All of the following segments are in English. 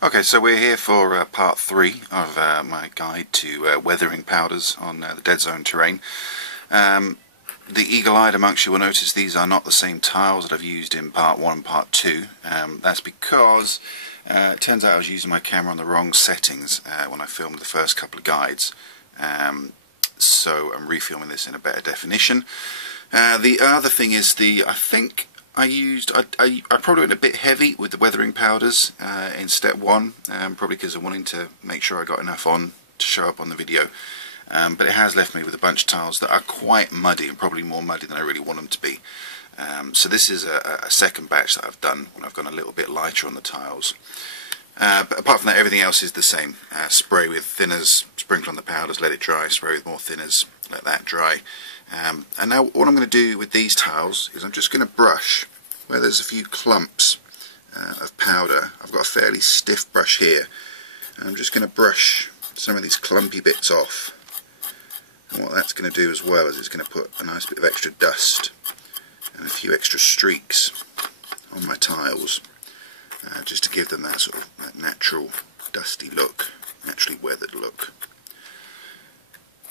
Okay, so we're here for part 3 of my guide to weathering powders on the Deadzone terrain. The eagle-eyed amongst you will notice these are not the same tiles that I've used in part 1 and part 2. That's because it turns out I was using my camera on the wrong settings when I filmed the first couple of guides. So I'm refilming this in a better definition. The other thing is I think I probably went a bit heavy with the weathering powders in step 1, probably because I'm wanting to make sure I got enough on to show up on the video. But it has left me with a bunch of tiles that are quite muddy, and probably more muddy than I really want them to be. So this is a second batch that I've done when I've gone a little bit lighter on the tiles. But apart from that, everything else is the same. Spray with thinners, sprinkle on the powders, let it dry, spray with more thinners, let that dry. And now what I'm going to do with these tiles is I'm just going to brush where there's a few clumps of powder. I've got a fairly stiff brush here, and I'm just going to brush some of these clumpy bits off. And what that's going to do as well is it's going to put a nice bit of extra dust and a few extra streaks on my tiles, just to give them that sort of that natural dusty look, naturally weathered look.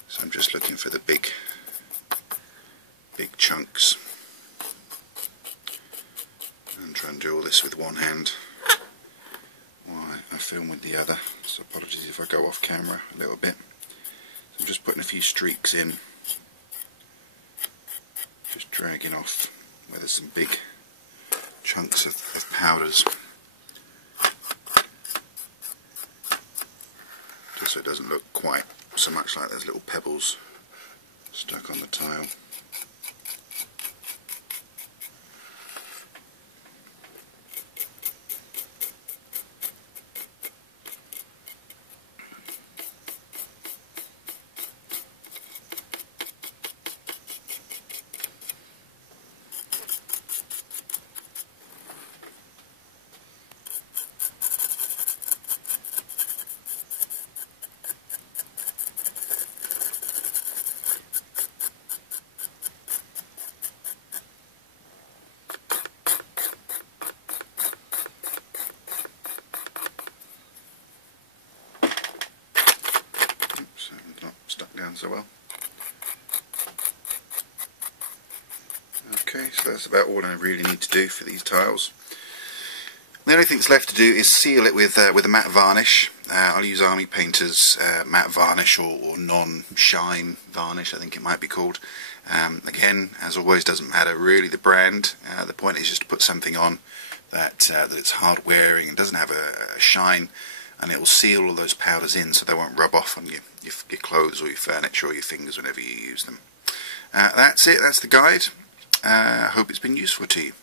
So I'm just looking for the big chunks, and try and do all this with one hand while I film with the other. So apologies if I go off camera a little bit. So I'm just putting a few streaks in, just dragging off where there's some big chunks of powders, just so it doesn't look quite so much like there's little pebbles stuck on the tile. Not stuck down so well. Okay, so that's about all I really need to do for these tiles. The only thing that's left to do is seal it with a matte varnish. I'll use Army Painter's matte varnish, or non-shine varnish, I think it might be called. Again, as always, doesn't matter really the brand. The point is just to put something on that it's hard wearing and doesn't have a shine, and it will seal all those powders in so they won't rub off on your clothes or your furniture or your fingers whenever you use them. That's it, that's the guide. I hope it's been useful to you.